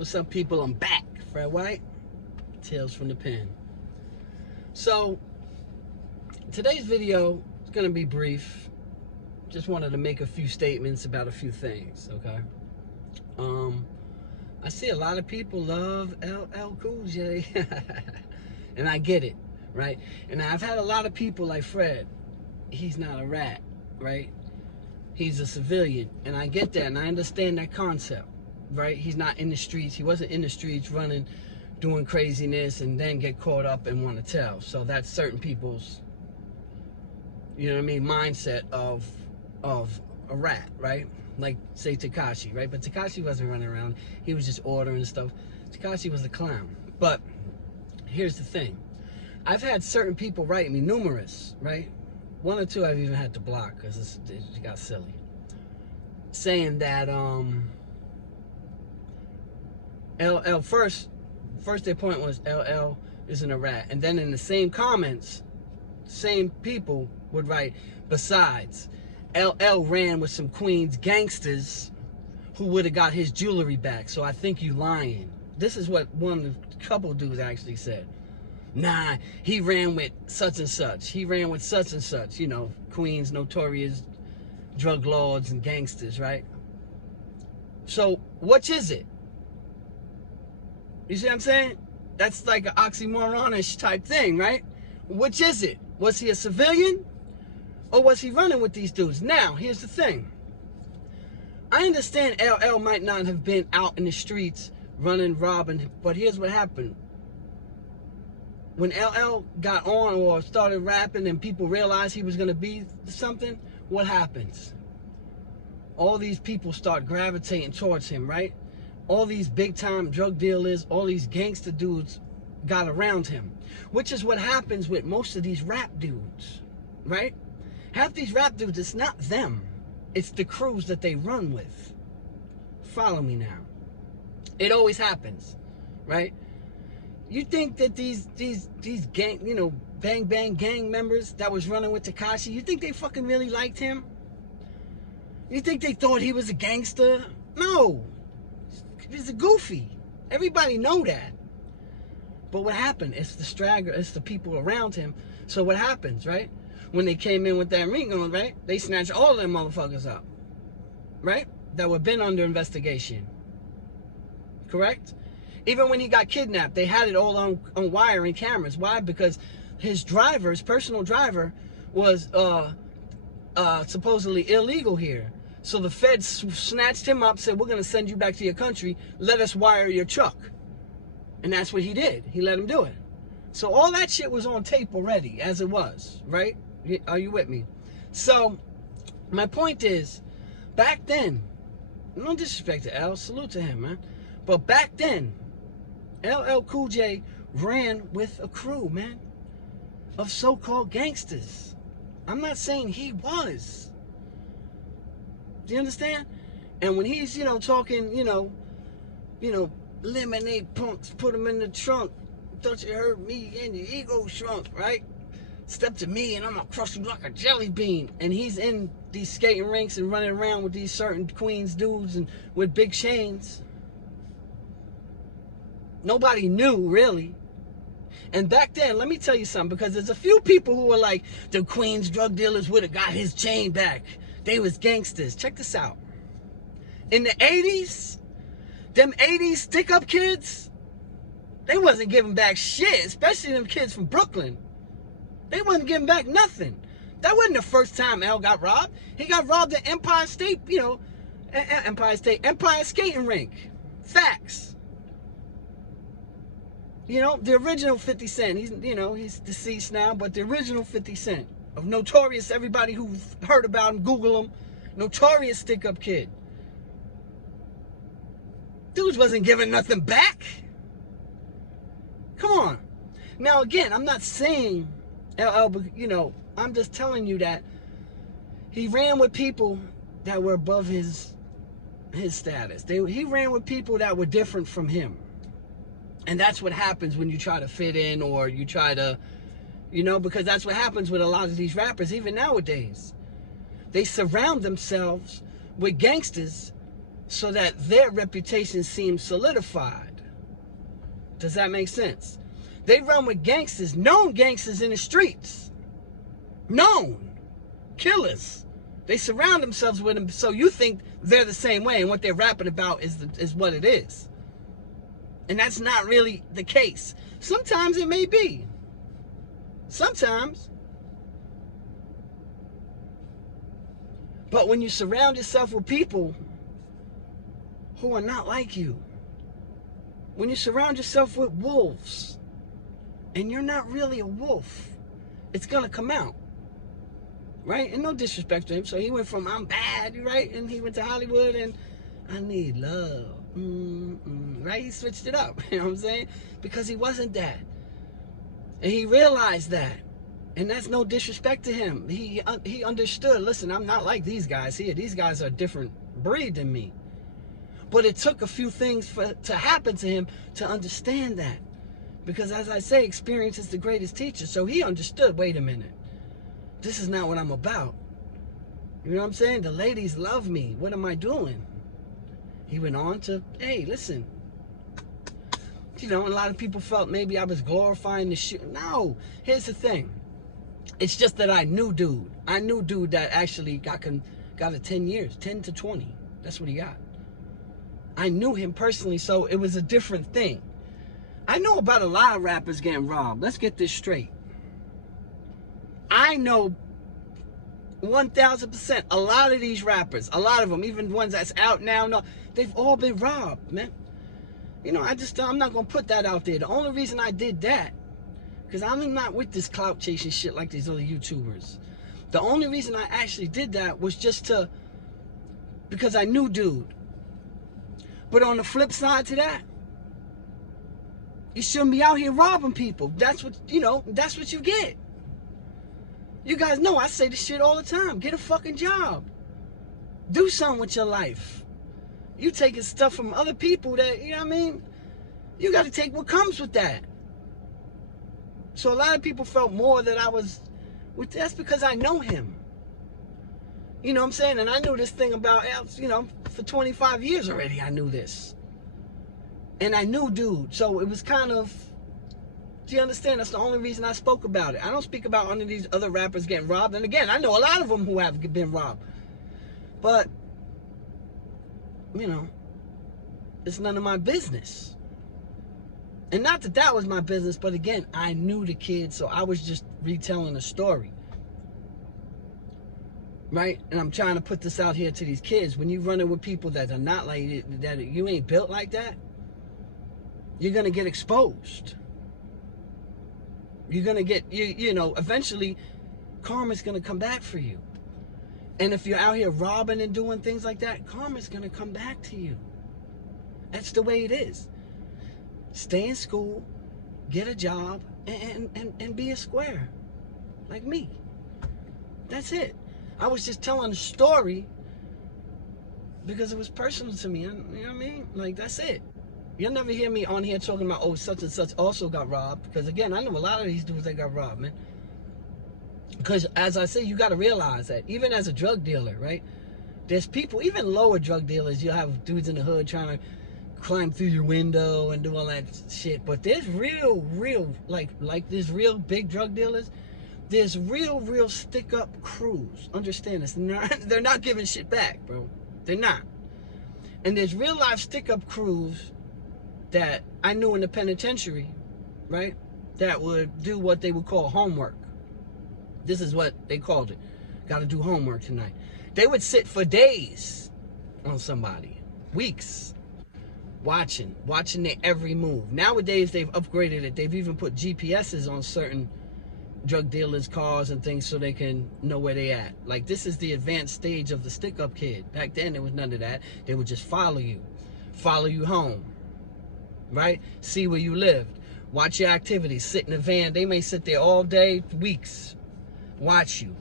What's up, people? I'm back. Fred White, Tales from the Pen. So, today's video is going to be brief. Just wanted to make a few statements about a few things, okay? I see a lot of people love LL Cool J. And I get it, right? And I've had a lot of people like, Fred, he's not a rat, right? He's a civilian. And I get that, and I understand that concept, right? He's not in the streets. He wasn't in the streets running, doing craziness, and then get caught up and want to tell. So that's certain people's, you know what I mean, mindset of a rat, right? Like, say, Tekashi, right? But Tekashi wasn't running around. He was just ordering stuff. Tekashi was a clown. But here's the thing. I've had certain people write me, numerous, right? One or two I've even had to block because it got silly. Saying that LL, first their point was LL isn't a rat. And then in the same comments, same people would write, besides, LL ran with some Queens gangsters who would have got his jewelry back. So I think you lying. This is what one couple dudes actually said. Nah, he ran with such and such. He ran with such and such. You know, Queens notorious drug lords and gangsters, right? So which is it? You see what I'm saying? That's like an oxymoronish type thing, right? Which is it? Was he a civilian? Or was he running with these dudes? Now, here's the thing. I understand LL might not have been out in the streets running, robbing, but here's what happened. When LL got on or started rapping and people realized he was going to be something, what happens? All these people start gravitating towards him, right? All these big-time drug dealers, all these gangster dudes got around him, which is what happens with most of these rap dudes, right? Half these rap dudes, it's not them. It's the crews that they run with. Follow me now. It always happens, right? You think that these gang, you know, Bang Bang gang members that was running with Tekashi, you think they fucking really liked him? You think they thought he was a gangster? No. He's a goofy. Everybody know that. But what happened? It's the straggler, it's the people around him. So what happens, right? When they came in with that ring on, right? They snatched all of them motherfuckers up, right? That were been under investigation. Correct? Even when he got kidnapped, they had it all on wire and cameras. Why? Because his driver, his personal driver, was supposedly illegal here. So the feds snatched him up, said, we're going to send you back to your country. Let us wire your truck. And that's what he did. He let him do it. So all that shit was on tape already, as it was, right? Are you with me? So my point is, back then, no disrespect to L, salute to him, man. But back then, LL Cool J ran with a crew, man, of so-called gangsters. I'm not saying he was. Do you understand? And when he's, you know, talking, you know, lemonade punks, put them in the trunk. Thought you heard me and your ego shrunk, right? Step to me and I'm gonna crush you like a jelly bean. And he's in these skating rinks and running around with these certain Queens dudes and with big chains. Nobody knew, really. And back then, let me tell you something, because there's a few people who were like, the Queens drug dealers would have got his chain back. They was gangsters. Check this out. In the 80s, them 80s stick-up kids, they wasn't giving back shit, especially them kids from Brooklyn. They wasn't giving back nothing. That wasn't the first time L got robbed. He got robbed at Empire State, you know, Empire Skating Rink. Facts. You know, the original 50 Cent. He's, you know, he's deceased now, but the original 50 Cent of Notorious, everybody who heard about him, Google him. Notorious stick-up kid. Dudes wasn't giving nothing back. Come on. Now, again, I'm not saying LL, you know, I'm just telling you that he ran with people that were above his status. He ran with people that were different from him. And that's what happens when you try to fit in, or you try to, you know, because that's what happens with a lot of these rappers, even nowadays. They surround themselves with gangsters so that their reputation seems solidified. Does that make sense? They run with gangsters, known gangsters in the streets. Known killers. They surround themselves with them, so you think they're the same way, and what they're rapping about is what it is. And that's not really the case. Sometimes it may be. Sometimes. But when you surround yourself with people who are not like you, when you surround yourself with wolves, and you're not really a wolf, it's gonna come out. Right? And no disrespect to him. So he went from I'm bad, right? And he went to Hollywood and I need love. Right? He switched it up. You know what I'm saying? Because he wasn't that. And he realized that. And that's no disrespect to him. He understood, listen, I'm not like these guys here. These guys are a different breed than me. But it took a few things to happen to him to understand that. Because as I say, experience is the greatest teacher. So he understood, wait a minute. This is not what I'm about. You know what I'm saying? The ladies love me. What am I doing? He went on to, hey, listen. You know, a lot of people felt maybe I was glorifying the shit. No, here's the thing. It's just that I knew dude. I knew dude that actually got a 10 years, 10 to 20. That's what he got. I knew him personally, so it was a different thing. I know about a lot of rappers getting robbed. Let's get this straight. I know 1,000% a lot of these rappers, a lot of them, even ones that's out now, no, they've all been robbed, man. You know, I'm not going to put that out there. The only reason I did that, because I'm not with this clout chasing shit like these other YouTubers. The only reason I actually did that was just because I knew dude. But on the flip side to that, you shouldn't be out here robbing people. That's what, you know, that's what you get. You guys know I say this shit all the time. Get a fucking job. Do something with your life. You taking stuff from other people that, you know what I mean? You got to take what comes with that. So a lot of people felt more that I was, that's because I know him. You know what I'm saying? And I knew this thing about, you know, for 25 years already I knew this. And I knew dude. So it was kind of, do you understand? That's the only reason I spoke about it. I don't speak about any of these other rappers getting robbed. And again, I know a lot of them who have been robbed. But, you know, it's none of my business. And not that that was my business, but again, I knew the kid, so I was just retelling a story. Right? And I'm trying to put this out here to these kids. When you running with people that are not like, that you ain't built like that, you're going to get exposed. You're going to get, you know, eventually karma's going to come back for you. And if you're out here robbing and doing things like that, karma's going to come back to you. That's the way it is. Stay in school, get a job, and be a square. Like me. That's it. I was just telling a story because it was personal to me. You know what I mean? Like, that's it. You'll never hear me on here talking about, oh, such and such also got robbed. Because, again, I know a lot of these dudes that got robbed, man. Because, as I say, you got to realize that even as a drug dealer, right? There's people, even lower drug dealers, you'll have dudes in the hood trying to climb through your window and do all that shit. But there's real, like there's real big drug dealers. There's real stick-up crews. Understand this. They're not giving shit back, bro. They're not. And there's real-life stick-up crews that I knew in the penitentiary, right, that would do what they would call homework. This is what they called it. Got to do homework tonight. They would sit for days on somebody, weeks, watching their every move. Nowadays, they've upgraded it. They've even put GPSs on certain drug dealers' cars and things so they can know where they at. Like, this is the advanced stage of the stick-up kid. Back then, there was none of that. They would just follow you home. Right? See where you lived. Watch your activities. Sit in the van. They may sit there all day, weeks. Watch you.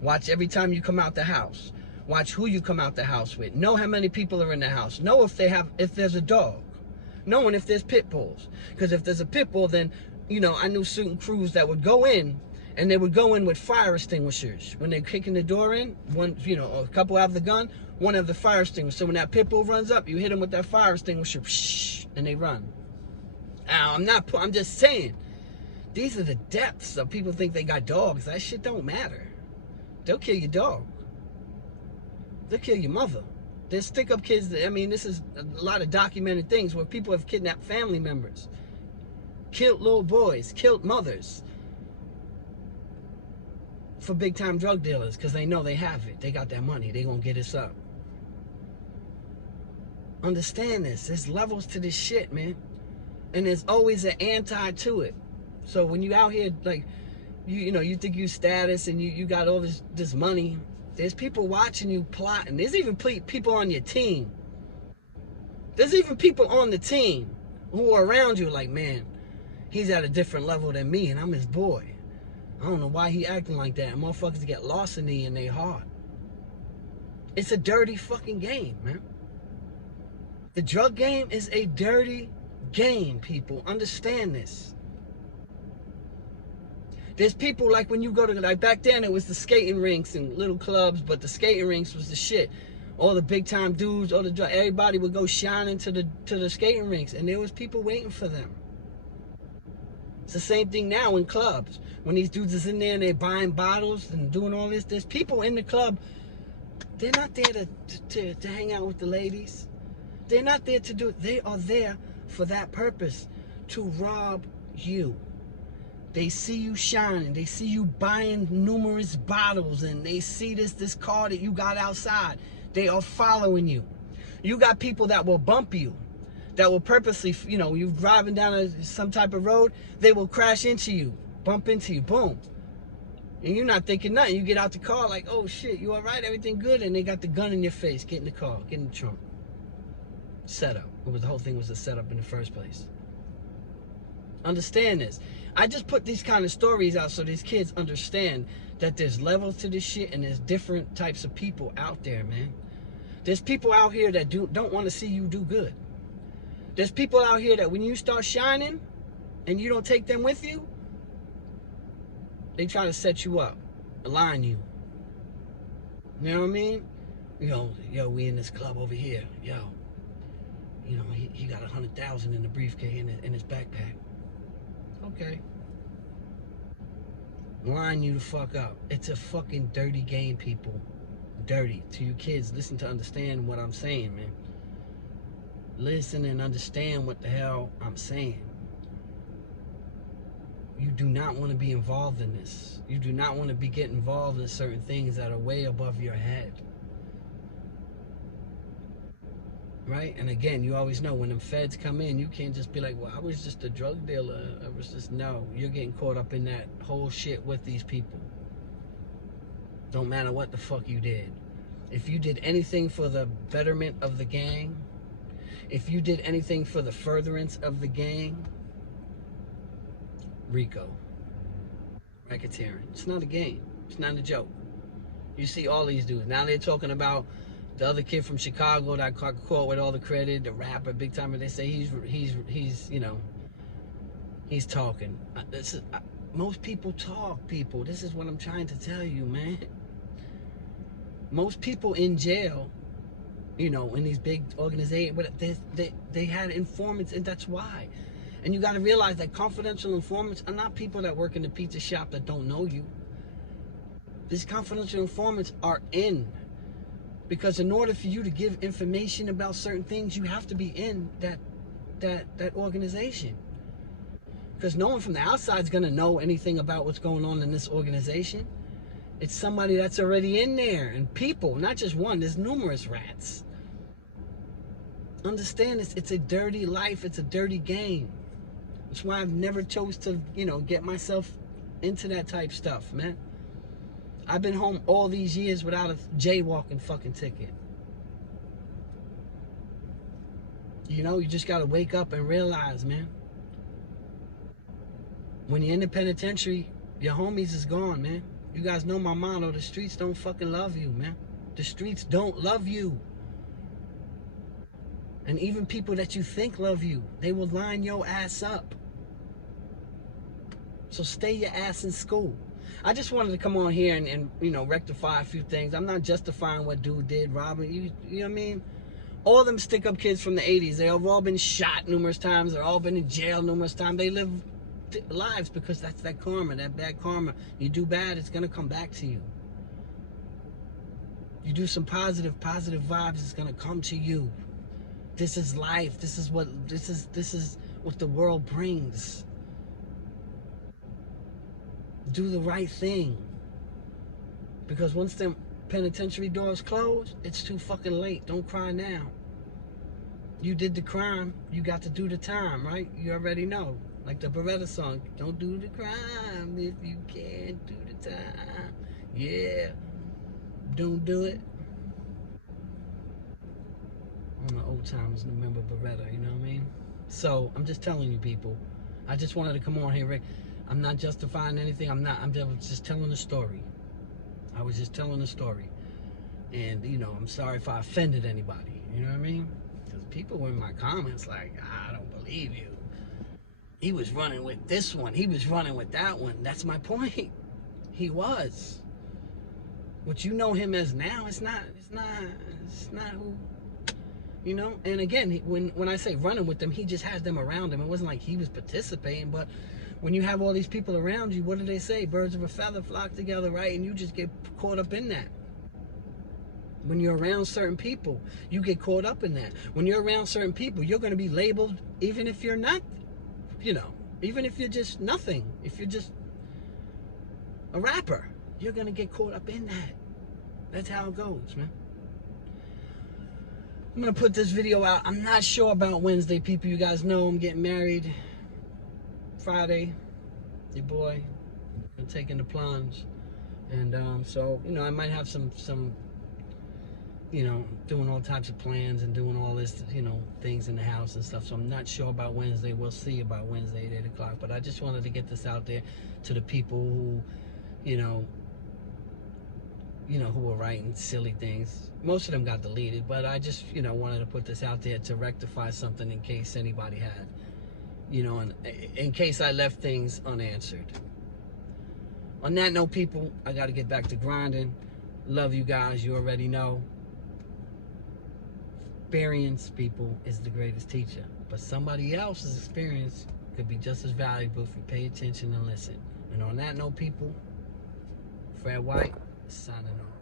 Watch every time you come out the house. Watch who you come out the house with. Know how many people are in the house. Know if there's a dog. Knowing if there's pit bulls. Because if there's a pit bull, then, you know, I knew certain crews that would go in And they would go in with fire extinguishers. When they're kicking the door in, one, you know, a couple have the gun, one have the fire extinguisher. So when that pit bull runs up, you hit them with that fire extinguisher, and they run. Now, I'm just saying, these are the depths of people think they got dogs. That shit don't matter. They'll kill your dog. They'll kill your mother. There's stick-up kids. I mean, this is a lot of documented things where people have kidnapped family members, killed little boys, killed mothers for big-time drug dealers because they know they have it. They got that money. They gonna get us up. Understand this. There's levels to this shit, man. And there's always an anti to it. So when you out here, like, you know, you think you status and you got all this money, there's people watching you plotting. There's even people on your team. There's even people on the team who are around you like, man, he's at a different level than me and I'm his boy. I don't know why he acting like that. And motherfuckers get larceny in their heart. It's a dirty fucking game, man. The drug game is a dirty game, people. Understand this. There's people like when you go to, like back then it was the skating rinks and little clubs, but the skating rinks was the shit. All the big time dudes, everybody would go shining to the skating rinks, and there was people waiting for them. It's the same thing now in clubs. When these dudes is in there and they're buying bottles and doing all this, there's people in the club. They're not there to hang out with the ladies. They're not there to do it. They are there for that purpose, to rob you. They see you shining. They see you buying numerous bottles, and they see this car that you got outside. They are following you. You got people that will bump you, that will purposely, you know, you're driving down some type of road, they will crash into you, bump into you, boom. And you're not thinking nothing. You get out the car like, oh shit, you all right? Everything good? And they got the gun in your face. Get in the car. Get in the trunk. Setup. The whole thing was a setup in the first place. Understand this. I just put these kind of stories out so these kids understand that there's levels to this shit and there's different types of people out there, man. There's people out here that don't want to see you do good. There's people out here that when you start shining and you don't take them with you, they try to set you up, align you. You know what I mean? Yo, we in this club over here. Yo, you know, he got 100,000 in the briefcase in his backpack. Okay. Line you the fuck up. It's a fucking dirty game, people. Dirty. To you kids, listen to understand what I'm saying, man. Listen and understand what the hell I'm saying. You do not want to be involved in this. You do not want to be getting involved in certain things that are way above your head. Right? And again, you always know when them feds come in, you can't just be like, well, I was just a drug dealer. No, you're getting caught up in that whole shit with these people. Don't matter what the fuck you did. If you did anything for the betterment of the gang, if you did anything for the furtherance of the gang, RICO, racketeering. It's not a game. It's not a joke. You see all these dudes. Now they're talking about the other kid from Chicago that got caught with all the credit, the rapper, big time. They say he's you know, he's talking. Most people talk, people. This is what I'm trying to tell you, man. Most people in jail, you know, in these big organizations, they had informants, and that's why. And you got to realize that confidential informants are not people that work in the pizza shop that don't know you. These confidential informants are in. Because in order for you to give information about certain things, you have to be in that organization. Because no one from the outside is going to know anything about what's going on in this organization. It's somebody that's already in there. And people, not just one, there's numerous rats. Understand this, it's a dirty life, it's a dirty game. That's why I've never chose to, you know, get myself into that type stuff, man. I've been home all these years without a jaywalking fucking ticket. You know, you just gotta wake up and realize, man. When you're in the penitentiary, your homies is gone, man. You guys know my motto, the streets don't fucking love you, man. The streets don't love you. And even people that you think love you, they will line your ass up. So stay your ass in school. I just wanted to come on here and you know, rectify a few things. I'm not justifying what dude did, Robin. You know what I mean? All them stick-up kids from the 80s, they have all been shot numerous times. They've all been in jail numerous times. They live lives because that's that karma, that bad karma. You do bad, it's going to come back to you. You do some positive vibes, it's going to come to you. This is life. This is what the world brings. Do the right thing. Because once them penitentiary doors close, it's too fucking late. Don't cry now. You did the crime, you got to do the time, right? You already know. Like the Beretta song, don't do the crime if you can't do the time. Yeah, don't do it. I'm an old timers, remember Beretta, you know what I mean? So, I'm just telling you people. I just wanted to come on here, Rick. I'm not justifying anything. I'm just telling a story. I was just telling a story. And, you know, I'm sorry if I offended anybody. You know what I mean? Because people were in my comments like, I don't believe you. He was running with this one. He was running with that one. That's my point. He was. What you know him as now, it's not who, you know? And again, when I say running with them, he just has them around him. It wasn't like he was participating, but when you have all these people around you, what do they say? Birds of a feather flock together, right? And you just get caught up in that. When you're around certain people, you get caught up in that. When you're around certain people, you're going to be labeled, even if you're not, you know, even if you're just nothing, if you're just a rapper, you're going to get caught up in that. That's how it goes, man. I'm going to put this video out. I'm not sure about Wednesday, people. You guys know I'm getting married Friday. Your boy, I'm taking the plunge. And so, you know, I might have some you know, doing all types of plans and doing all this, you know, things in the house and stuff. So I'm not sure about Wednesday. We'll see about Wednesday at 8 o'clock. But I just wanted to get this out there to the people who, you know, who were writing silly things. Most of them got deleted, but I just, you know, wanted to put this out there to rectify something in case anybody had, you know, in case I left things unanswered. On that note, people, I got to get back to grinding. Love you guys. You already know. Experience, people, is the greatest teacher. But somebody else's experience could be just as valuable if you pay attention and listen. And on that note, people, Fred White, signing off.